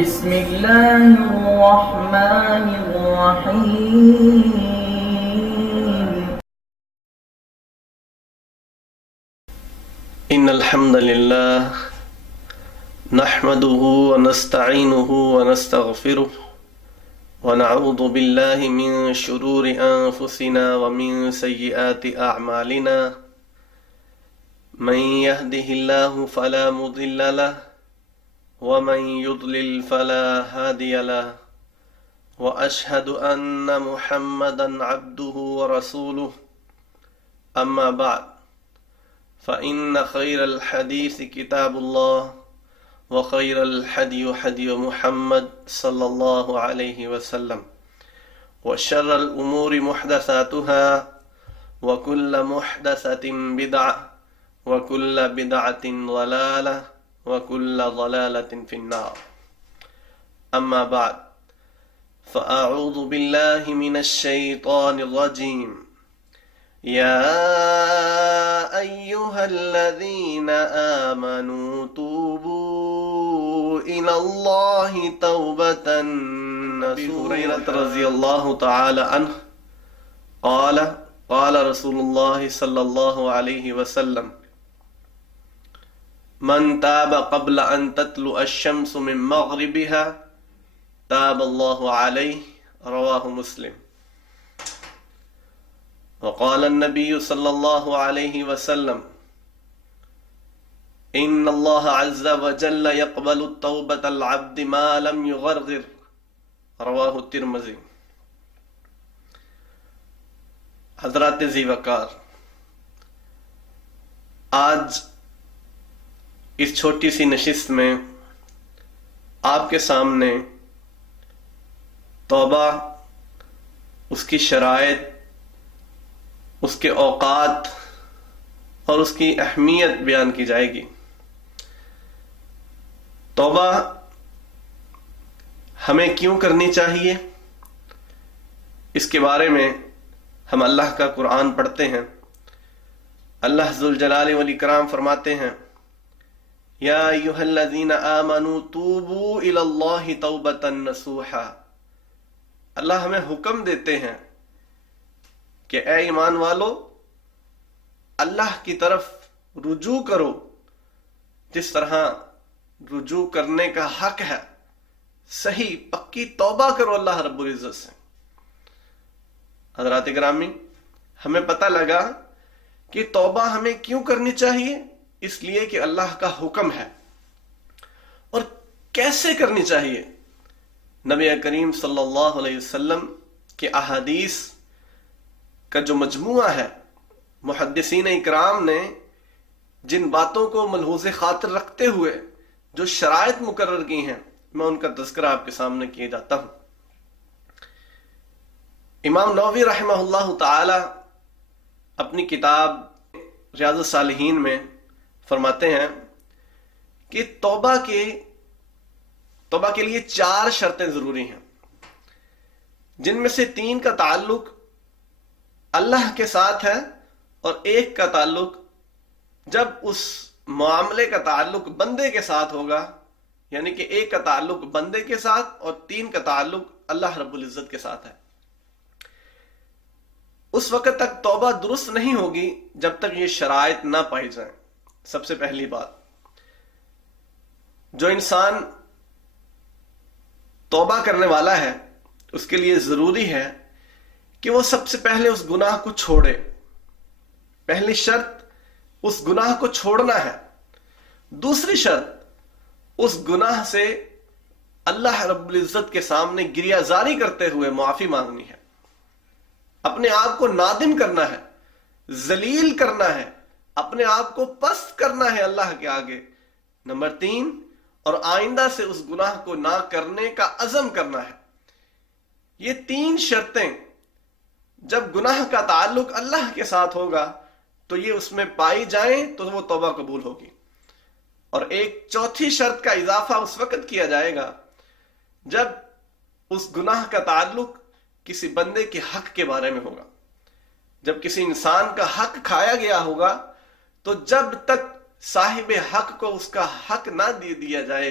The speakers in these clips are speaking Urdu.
بسم الله الرحمن الرحيم. إن الحمد لله نحمده ونستعينه ونستغفره ونعوذ بالله من شرور أنفسنا ومن سيئات أعمالنا. من يهده الله فلا مضل له ومن يضلل فلا هادي له، وأشهد أن محمدا عبده ورسوله. أما بعد، فإن خير الحديث كتاب الله، وخير الحدي حدي محمد صلى الله عليه وسلم، وشر الأمور محدثاتها، وكل محدثة بدعة، وكل بدعة ضلالة، وكل ضلالة في النار. أما بعد، فأعوذ بالله من الشيطان الرجيم. يا أيها الذين آمنوا توبوا إلى الله توبة نصوحا. أبي هريرة رضي الله تعالى عنه قال رسول الله صلى الله عليه وسلم: من تاب قبل أن تطلع الشمس من مغربها تاب الله عليه. رواه مسلم. وقال النبي صلى الله عليه وسلم: إن الله عز وجل يقبل التوبة العبد ما لم يغرغر. رواه الترمذی. حضرات ذی وقار، آج اس چھوٹی سی نشست میں آپ کے سامنے توبہ، اس کی شرائط، اس کے اوقات اور اس کی اہمیت بیان کی جائے گی. توبہ ہمیں کیوں کرنی چاہیے، اس کے بارے میں ہم اللہ کا قرآن پڑھتے ہیں. اللہ ذوالجلال والاکرام فرماتے ہیں: یا ایھا الذین آمنوا توبوا الی اللہ توبۃ نصوحا. اللہ ہمیں حکم دیتے ہیں کہ اے ایمان والو، اللہ کی طرف رجوع کرو جس طرح رجوع کرنے کا حق ہے. صحیح پکی توبہ کرو اللہ رب العزت سے. حضرات گرامی، ہمیں پتہ لگا کہ توبہ ہمیں کیوں کرنی چاہیے. اس لیے کہ اللہ کا حکم ہے. اور کیسے کرنی چاہیے؟ نبی کریم صلی اللہ علیہ وسلم کے احادیث کا جو مجموعہ ہے، محدثین اکرام نے جن باتوں کو ملحوظ خاطر رکھتے ہوئے جو شرائط مقرر کی ہیں، میں ان کا تذکرہ آپ کے سامنے کیے جاتا ہوں. امام نووی رحمہ اللہ تعالی اپنی کتاب ریاض الصالحین میں فرماتے ہیں کہ توبہ کے لیے 4 شرطیں ضروری ہیں، جن میں سے 3 کا تعلق اللہ کے ساتھ ہے اور 1 کا تعلق، جب اس معاملے کا تعلق بندے کے ساتھ ہوگا، یعنی کہ 1 کا تعلق بندے کے ساتھ اور 3 کا تعلق اللہ رب العزت کے ساتھ ہے. اس وقت تک توبہ درست نہیں ہوگی جب تک یہ شرائط نہ پائی جائیں. سب سے پہلی بات، جو انسان توبہ کرنے والا ہے اس کے لیے ضروری ہے کہ وہ سب سے پہلے اس گناہ کو چھوڑے. پہلی شرط اس گناہ کو چھوڑنا ہے. دوسری شرط اس گناہ سے اللہ رب العزت کے سامنے گریہ زاری کرتے ہوئے معافی مانگنی ہے. اپنے آپ کو نادم کرنا ہے، ذلیل کرنا ہے، اپنے آپ کو پست کرنا ہے اللہ کے آگے. نمبر 3، اور آئندہ سے اس گناہ کو نہ کرنے کا عزم کرنا ہے. یہ 3 شرطیں جب گناہ کا تعلق اللہ کے ساتھ ہوگا تو یہ اس میں پائی جائیں تو وہ توبہ قبول ہوگی. اور ایک چوتھی شرط کا اضافہ اس وقت کیا جائے گا جب اس گناہ کا تعلق کسی بندے کے حق کے بارے میں ہوگا. جب کسی انسان کا حق کھایا گیا ہوگا تو جب تک صاحب حق کو اس کا حق نہ دے دیا جائے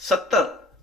70,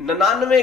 99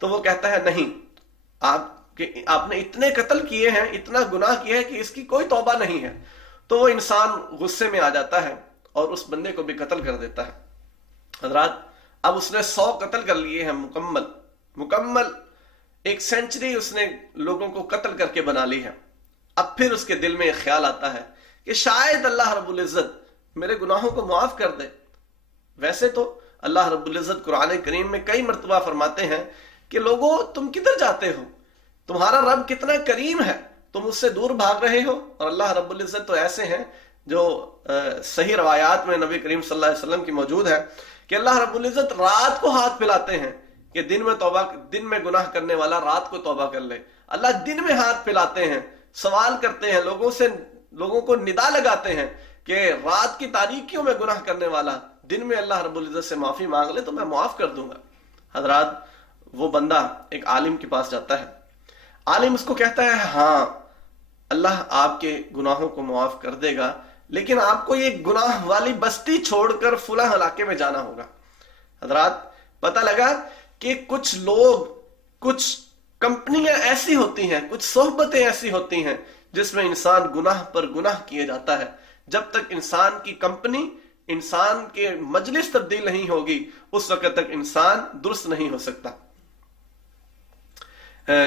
تو وہ کہتا ہے نہیں، آپ نے اتنے قتل کیے ہیں، اتنا گناہ کیا ہے کہ اس کی کوئی توبہ نہیں ہے. تو وہ انسان غصے میں آ جاتا ہے اور اس بندے کو بھی قتل کر دیتا ہے. حضرات اب اس نے 100 قتل کر لیے ہیں، مکمل 1 سینچری اس نے لوگوں کو قتل کر کے بنا لی ہے. اب پھر اس کے دل میں ایک خیال آتا ہے کہ شاید اللہ رب العزت میرے گناہوں کو معاف کر دے. ویسے تو اللہ رب العزت قرآن کریم میں کئی مرتبہ فرماتے ہیں کہ لوگوں تم کدھر جاتے ہو، تمہارا رب کتنا کریم ہے، تم اس سے دور بھاگ رہے ہو. اور اللہ رب العزت تو ایسے ہیں جو صحیح روایات میں نبی کریم صلی اللہ علیہ وسلم کی موجود ہے کہ اللہ رب العزت رات کو ہاتھ پھیلاتے ہیں کہ دن میں گناہ کرنے والا رات کو توبہ کر لے. اللہ دن میں ہاتھ پھیلاتے ہیں، سوال کرتے ہیں لوگوں کو ندا لگاتے ہیں کہ رات کی تاریکیوں میں گناہ کرنے والا دن میں اللہ رب العزت سے معافی مانگ لے تو میں معاف کر دوں گا. حضرات وہ بندہ ایک عالم کے پاس جاتا ہے. عالم اس کو کہتا ہے ہاں اللہ آپ کے گناہوں کو معاف کر دے گا، لیکن آپ کو یہ گناہ والی بستی چھوڑ کر فلاں علاقے میں جانا ہوگا. حضرات پتہ لگا کہ کچھ لوگ، کچھ کمپنیاں ایسی ہوتی ہیں، کچھ صحبتیں ایسی ہوتی ہیں جس میں انسان گناہ پر گناہ کیے جاتا ہے. جب تک انسان کی کمپنی، انسان کے مجلس تبدیل نہیں ہوگی اس وقت تک انسان درست نہیں ہو سکتا.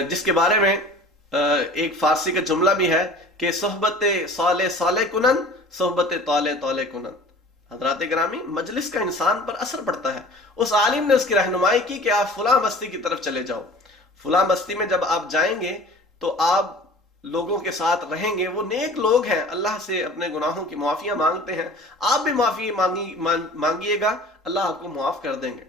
جس کے بارے میں ایک فارسی کا جملہ بھی ہے کہ صحبت صالح صالح کنن، صحبت طالع طالع کنن. حضرات گرامی مجلس کا انسان پر اثر پڑتا ہے. اس عالم نے اس کی رہنمائی کی کہ آپ فلاں بستی کی طرف چلے جاؤ. فلاں بستی میں جب آپ جائیں گے تو آپ لوگوں کے ساتھ رہیں گے، وہ نیک لوگ ہیں، اللہ سے اپنے گناہوں کی معافیاں مانگتے ہیں، آپ بھی معافی مانگیے گا، اللہ آپ کو معاف کر دیں گے.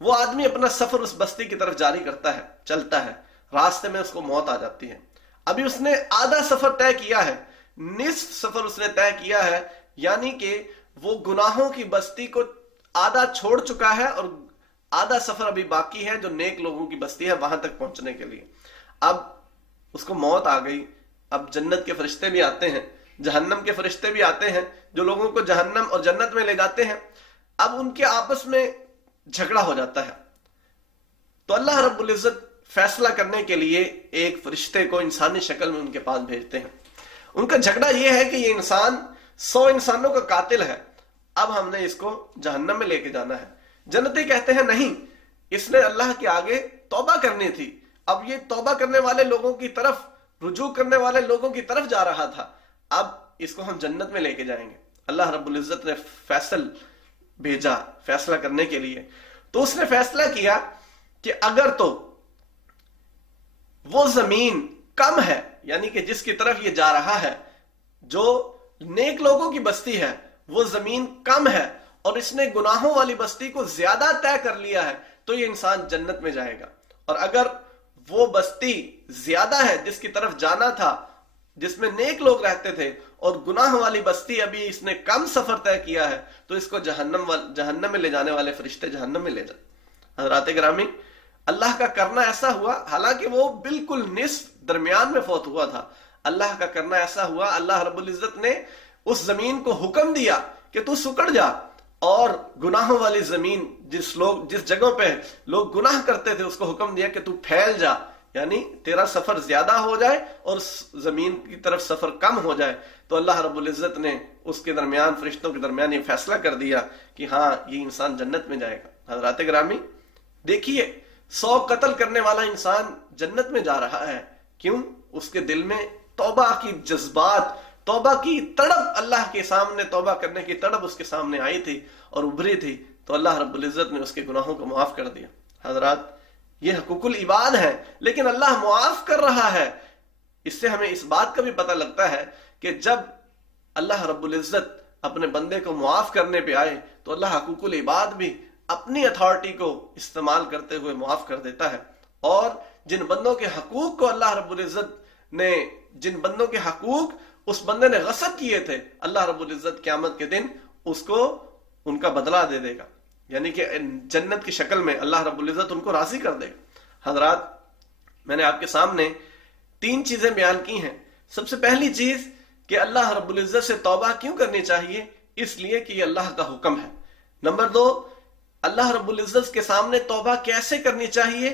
وہ آدمی اپنا سفر اس بستی کی طرف جاری کرتا ہے، چلتا ہے. راستے میں اس کو موت آ جاتی ہے. ابھی اس نے آدھا سفر طے کیا ہے، نصف سفر اس نے طے کیا ہے، یعنی کہ وہ گناہوں کی بستی کو آدھا چھوڑ چکا ہے اور آدھا سفر ابھی باقی ہے جو نیک لوگوں کی بستی ہے وہاں تک پہنچنے کے لیے. اب اس کو موت آ گئی. اب جنت کے فرشتے بھی آتے ہیں، جہنم کے فرشتے بھی آتے ہیں جو لوگوں کو جہنم اور جنت میں لے جاتے ہیں. اب ان کے آپس میں جھگڑا ہو جاتا ہے. تو اللہ رب العزت فیصلہ کرنے کے لیے ایک فرشتے کو انسانی شکل میں ان کے پاس بھیجتے ہیں. ان کا جھگڑا یہ ہے کہ یہ انسان 100 انسانوں کا قاتل ہے، اب ہم نے اس کو جہنم میں لے کے جانا ہے. جنتی کہتے ہیں نہیں، اس نے اللہ کے آگے توبہ کرنی تھی، اب یہ توبہ کرنے والے لوگوں کی طرف، رجوع کرنے والے لوگوں کی طرف جا رہا تھا، اب اس کو ہم جنت میں لے کے جائیں گے. اللہ رب العزت نے بھیجا فیصلہ کرنے کے لیے. تو اس نے فیصلہ کیا کہ اگر تو وہ زمین کم ہے، یعنی کہ جس کی طرف یہ جا رہا ہے، جو نیک لوگوں کی بستی ہے، وہ زمین کم ہے اور اس نے گناہوں والی بستی کو زیادہ طے کر لیا ہے تو یہ انسان جنت میں جائے گا. اور اگر وہ بستی زیادہ ہے جس کی طرف جانا تھا، جس میں نیک لوگ رہتے تھے، اور گناہ والی بستی ابھی اس نے کم سفر طے کیا ہے، تو اس کو جہنم میں لے جانے والے فرشتے جہنم میں لے جائیں. حضرات گرامی اللہ کا کرنا ایسا ہوا، حالانکہ وہ بالکل نصف درمیان میں فوت ہوا تھا، اللہ کا کرنا ایسا ہوا، اللہ رب العزت نے اس زمین کو حکم دیا کہ تو سکڑ جا، اور گناہوں والی زمین جس جگہوں پہ لوگ گناہ کرتے تھے اس کو حکم دیا کہ تو پھیل جا، یعنی تیرا سفر زیادہ ہو جائے اور زمین کی طرف سفر کم ہو جائے. تو اللہ رب العزت نے اس کے درمیان، فرشتوں کے درمیان یہ فیصلہ کر دیا کہ ہاں یہ انسان جنت میں جائے گا. حضرات گرامی دیکھیے 100 قتل کرنے والا انسان جنت میں جا رہا ہے، کیوں؟ اس کے دل میں توبہ کی جذبات، توبہ کی تڑپ، اللہ کے سامنے توبہ کرنے کی تڑپ اس کے سامنے آئی تھی اور ابھری تھی، تو اللہ رب العزت نے اس کے گناہوں کو معاف کر دیا. حضرات یہ حقوق العباد ہے، لیکن اللہ معاف کر رہا ہے. اس سے ہمیں اس بات کا بھی پتہ لگتا ہے کہ جب اللہ رب العزت اپنے بندے کو معاف کرنے پہ آئے تو اللہ حقوق العباد بھی اپنی اتھارٹی کو استعمال کرتے ہوئے معاف کر دیتا ہے. اور جن بندوں کے حقوق کو اللہ رب العزت نے، جن بندوں کے حقوق اس بندے نے غصب کیے تھے، اللہ رب العزت قیامت کے دن اس کو ان کا بدلہ دے دے گا، یعنی کہ جنت کی شکل میں اللہ رب العزت ان کو راضی کر دے گا. حضرات میں نے آپ کے سامنے 3 چیزیں بیان کی ہیں. سب سے پہلی چیز کہ اللہ رب العزت سے توبہ کیوں کرنی چاہیے؟ اس لیے کہ یہ اللہ کا حکم ہے. نمبر 2، اللہ رب العزت کے سامنے توبہ کیسے کرنی چاہیے؟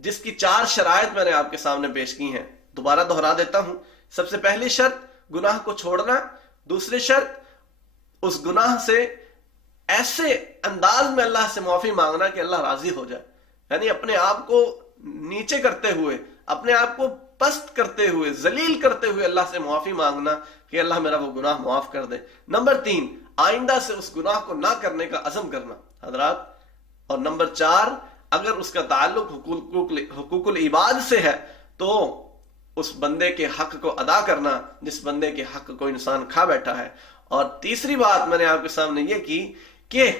جس کی 4 شرائط میں نے آپ کے سامنے پیش کی ہیں، دوبارہ دہرا دیتا ہوں۔ سب سے پہلی شرط گناہ کو چھوڑنا، دوسری شرط اس گناہ سے ایسے انداز میں اللہ سے معافی مانگنا کہ اللہ راضی ہو جائے، یعنی اپنے آپ کو نیچے کرتے ہوئے، اپنے آپ کو پست کرتے ہوئے، ذلیل کرتے ہوئے اللہ سے معافی مانگنا کہ اللہ میرا وہ گناہ معاف کر دے۔ نمبر 3، آئندہ سے اس گناہ کو نہ کرنے کا عزم کرنا حضرات۔ اور نمبر 4، اگر اس کا تعلق حقوق العباد سے ہے تو اس بندے کے حق کو ادا کرنا جس بندے کے حق کو انسان کھا بیٹھا ہے۔ اور تیسری بات میں نے آپ کے سامنے یہ کی کہ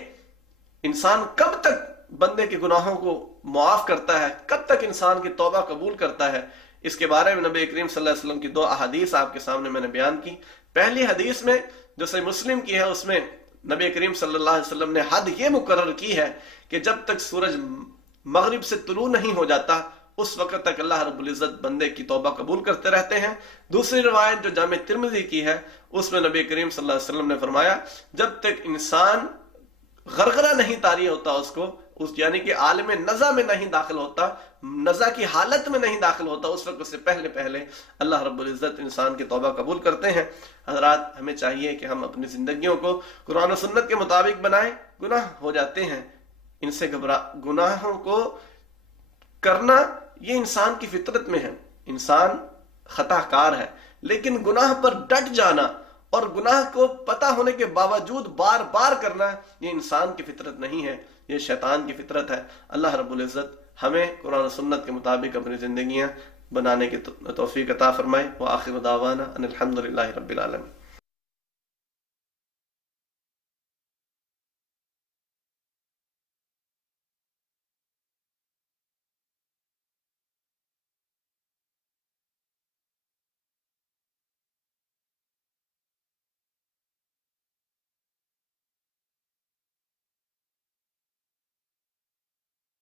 انسان کب تک بندے کے گناہوں کو معاف کرتا ہے، کب تک انسان کی توبہ قبول کرتا ہے، اس کے بارے میں نبی کریم صلی اللہ علیہ وسلم کی 2 احادیث آپ کے سامنے میں نے بیان کی۔ پہلی حدیث میں جو صحیح مسلم کی ہے، اس میں نبی کریم صلی اللہ علیہ وسلم نے حد یہ مقرر کی ہے کہ جب تک سورج مغرب سے طلوع نہیں ہو جاتا اس وقت تک اللہ رب العزت بندے کی توبہ قبول کرتے رہتے ہیں۔ دوسری روایت جو جامع ترمذی کی ہے، اس میں نبی کریم صلی اللہ علیہ وسلم نے فرمایا جب تک انسان غرغرہ نہیں طاری ہوتا اس کو، یعنی کہ عالم نزع میں نہیں داخل ہوتا، نزع کی حالت میں نہیں داخل ہوتا، اس وقت سے پہلے اللہ رب العزت انسان کی توبہ قبول کرتے ہیں۔ حضرات ہمیں چاہیے کہ ہم اپنی زندگیوں کو قرآن و سنت کے مطابق بنائیں۔ گناہ ہو جاتے ہیں، ان سے گناہوں کو کرنا یہ انسان کی فطرت میں ہے، انسان خطا کار ہے، لیکن گناہ پر ڈٹ جانا اور گناہ کو پتہ ہونے کے باوجود بار بار کرنا یہ انسان کی فطرت نہیں ہے، یہ شیطان کی فطرت ہے۔ اللہ رب العزت ہمیں قرآن و سنت کے مطابق اپنی زندگیاں بنانے کی توفیق عطا فرمائے۔ وآخر دعوانا ان الحمد للہ رب العالمین۔